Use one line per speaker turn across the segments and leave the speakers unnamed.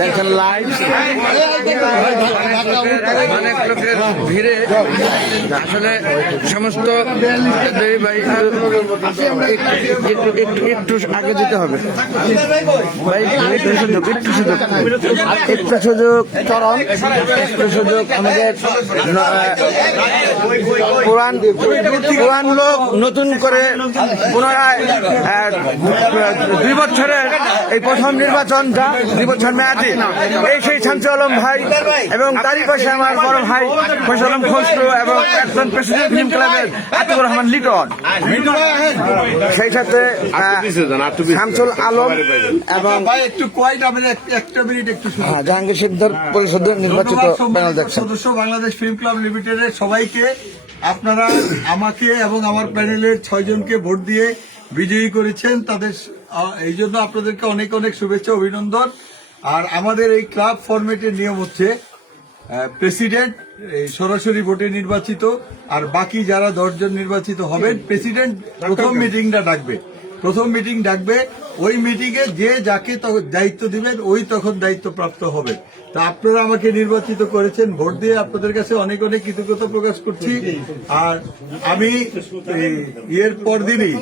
দেখেন লাইভ অনেক লোকের ভিড়ে। আসলে সমস্ত ভাই একটু একটু একটু আগে যেতে হবে। ভাই একটু সুযোগ একটু সুযোগ। একটু সুযোগ চরম। একটু সুযোগ আমাদের পুরান পুরান লোক নতুন করে পুনরায় দুই বছরের এই প্রথম নির্বাচনটা বছর মেয়াদি এই সেই শামসু আলম ভাই এবং তারই পাশে আমার বড় ভাই ফৈসল আলম খসরু এবং একজন প্রেসিডেন্ট ফিল্ম ক্লাবের আতিকুর রহমান লিটন। সেই সাথে শামসুল আলম এবং
শুনুন।
হ্যাঁ, জাহাঙ্গীর সিকদার পরিষদের নির্বাচিত
সদস্য বাংলাদেশ ফিল্ম ক্লাব লিমিটেডের সবাইকে আপনারা আমাকে এবং আমার প্যানেলের ছয়জনকে ভোট দিয়ে বিজয়ী করেছেন। তাদের এই জন্য আপনাদেরকে অনেক অনেক শুভেচ্ছা অভিনন্দন। আর আমাদের এই ক্লাব ফরম্যাটের নিয়ম হচ্ছে প্রেসিডেন্ট সরাসরি ভোটে নির্বাচিত আর বাকি যারা দশজন নির্বাচিত হবেন প্রেসিডেন্ট প্রথম মিটিংটা ডাকবে। প্রথম মিটিং ডাকবে ওই মিটিংয়ে যে যাকে দায়িত্ব দিবেন ওই তখন দায়িত্ব প্রাপ্ত হবে তা আপনারা আমাকে নির্বাচিত করেছেন ভোট দিয়ে আপনাদের কাছে অনেক অনেক কৃতজ্ঞতা প্রকাশ করছি। আর আমি ইয়ের পরদিনই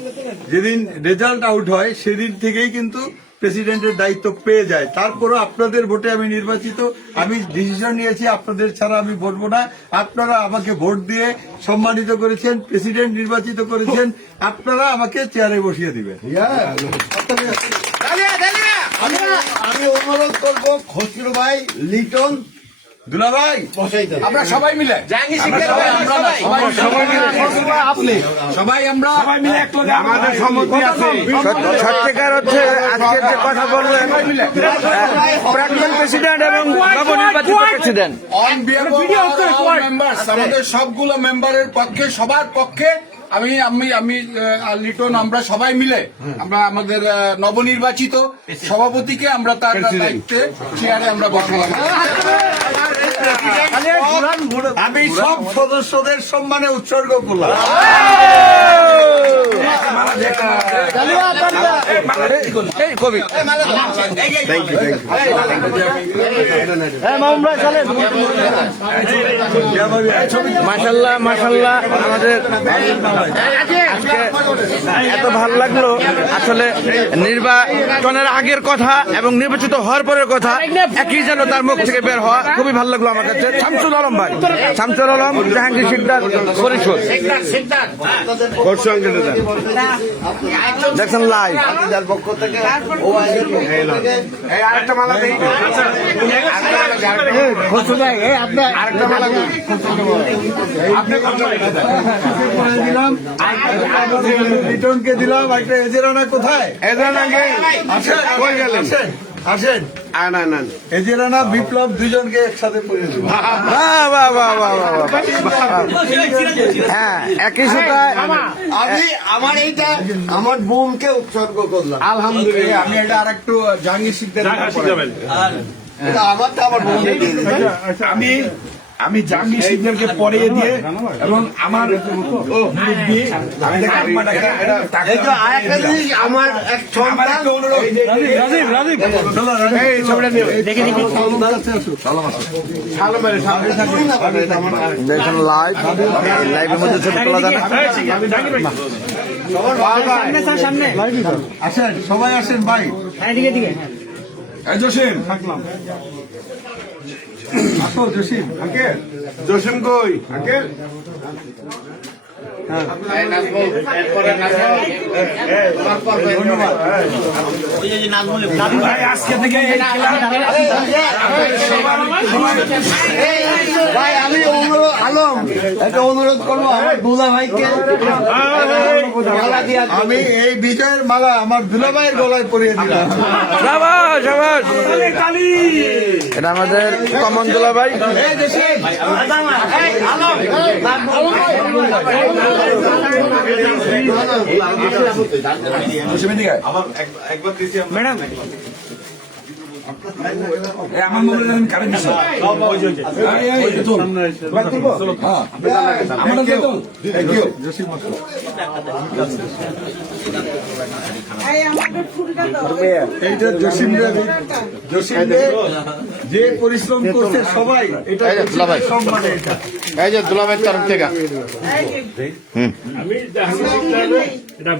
যেদিন রেজাল্ট আউট হয় সেদিন থেকেই কিন্তু প্রেসিডেন্টের দায়িত্ব পেয়ে যায়। তারপরও আপনাদের ভোটে আমি নির্বাচিত আমি ডিসিশন নিয়েছি আপনাদের ছাড়া আমি বলব না। আপনারা আমাকে ভোট দিয়ে সম্মানিত করেছেন প্রেসিডেন্ট নির্বাচিত করেছেন আপনারা আমাকে চেয়ারে বসিয়ে দিবেন।
আমি আমি অনুরোধ করব খসরু ভাই লিটন
দুলা ভাই
আমরা সবাই মিলে।
সবাই আমরা
আমাদের সম্মতি আছে।
সত্যিকার হচ্ছে আজকের যে কথা বললেন প্রাক্তন প্রেসিডেন্ট এবং নবনির্বাচিত প্রেসিডেন্ট।
আমাদের সবগুলো মেম্বারের পক্ষে সবার পক্ষে আমি আমি আমি লিটন আমরা সবাই মিলে আমরা আমাদের নবনির্বাচিত সভাপতিকে আমরা তার দায়িত্বে চেয়ারে আমরা বসালাম।
আমি সব সদস্যদের সম্মানে উৎসর্গ করলাম।
মাসাল্লাহ মাসাল্লাহ আমাদের আজকে এত ভালো লাগল। আসলে নির্বাচনের আগের কথা এবং নির্বাচিত হওয়ার পরের কথা একই যেন তার মুখ থেকে বের হওয়া খুবই ভালো লাগল আমার কাছে। শামসুল আলম ভাই। শামসুল আলম জাহাঙ্গীর সিকদার পরিষদ। দেখছেন লাইভ
পক্ষ থেকে ও এই আরেকটা মালা আরেকটা মালা দেই।
দিলাম লিটনকে দিলাম একটা এজেরানা কোথায়? আসেন কই গেলেন আসেন এজেরানা বিপ্লব দুজনকে একসাথে।
হ্যাঁ একই সুতায়
আমি আমার এইটা আমার বোনকে উৎসর্গ করলাম।
আলহামদুলিল্লাহ। আমি এটা আর একটু জাহাঙ্গীর
বোনকে দিয়ে দিলাম।
আমি আমি জাহাঙ্গীর সিকদারকে পরিয়ে দিয়ে এবং আমার
এক
লাইভ লাইভের মধ্যে ছবি তোলা যাবে।
আসেন সবাই আসেন ভাই।
এই জসিম
আসো জসিম
আঙ্কেল। জসিম কই? আঙ্কেল। ভাই
আমি অনুরোধ আলম একটা অনুরোধ করব দুলা ভাইকে
আমি এই বিজয়ের মালা আমার দুলাভাইয়ের গলায় পরিয়ে দিলাম
এটা আমাদের কমন দুলা ভাই
এই আমার মোবাইলে আমি কারেন্ট দিছি
এইটা জসিম জসিম যে পরিশ্রম করছে সবাই এটা
এই যে দুলাভাই।
সম্মানে এটা।
এই যে দুলাভাইয়ের তরফ থেকে। ভাইকে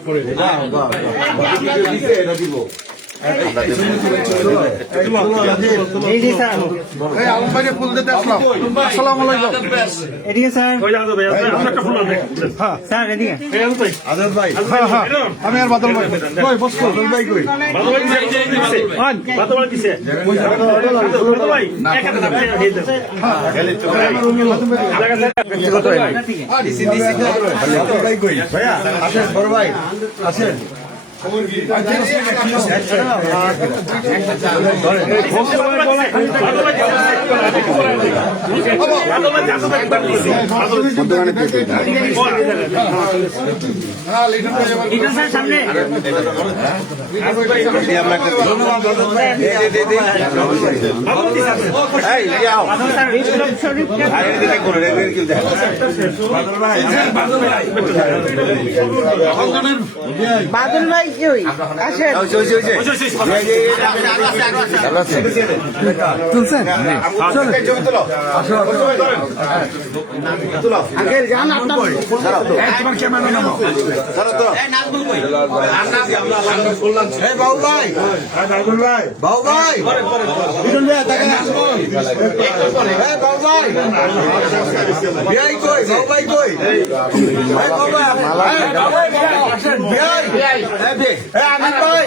ফুল দিতে আমি আর বাদল ভাই বস
ভাই কই
ব্যক্তিগত
ভাই আসেন বড় ভাই আসেন
বাদল
ভাই কই আসেন
ভালো আছেন?
এই বাবু ভাই বাবু ভাই বাবু ভাই বিয়াই কই বাবু ভাই কই এই বাবু ভাই এই, আসেন বিয়াই এই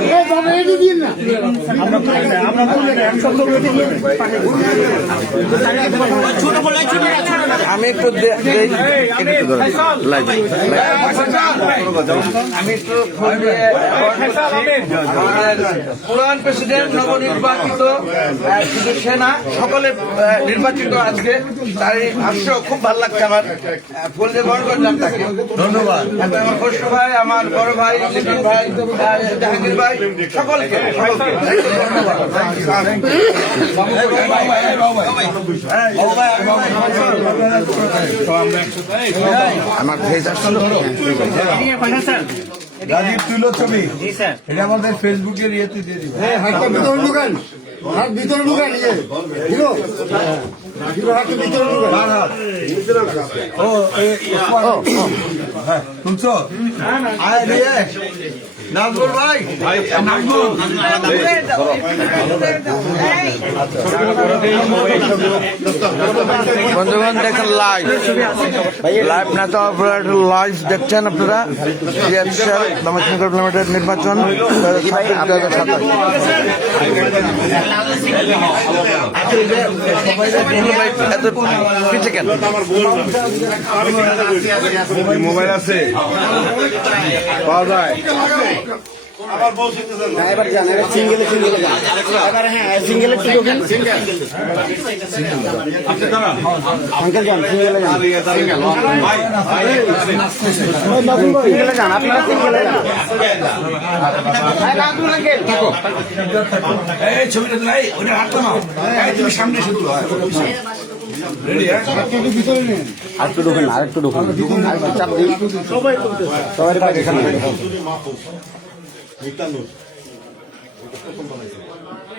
আমি একটু। আমি পুরান প্রেসিডেন্ট নবনির্বাচিত শুধু সেনা সকলে নির্বাচিত আজকে। তার এই ভাষ্য খুব ভালো লাগছে আমার ফুল দিয়ে বরণ করলাম তাকে
ধন্যবাদ
আমার খসরু ভাই আমার বড় ভাই লিটন ভাই জাহাঙ্গীর ভাই সকলকে। আমার ভেজ
রাজীব তুলো ছবি এটা আমাদের ফেসবুকের ইয়েতে দিয়ে দিবে শুনছো আয় নাজমুল ভাই।
বন্ধুগণ দেখেন লাইভ লাইভ না তো লাইভ দেখছেন আপনারা। দামাচিনগর নির্বাচন
মোবাইল আছে। পাওয়া যায়। ছবিটা নাই ওটা হাঁটতো তুমি সামনে শুধু।
আরেকটু ঢুকুন আরেকটু ঢুকুন। আরেকটু চাপ দিই সবাই এখানে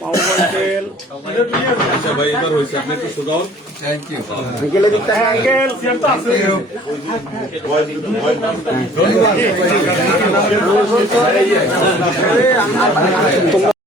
মাঝখানে ঢোকলে প্রেসিডেন্ট সেক্রেটারি দুই সেকেন্ড আর সবাই
নাজুল আঙ্কেল কোথায়
এই নাজমুল ভাই
আঙ্কেল সিয়ার তো আছে
ধন্যবাদ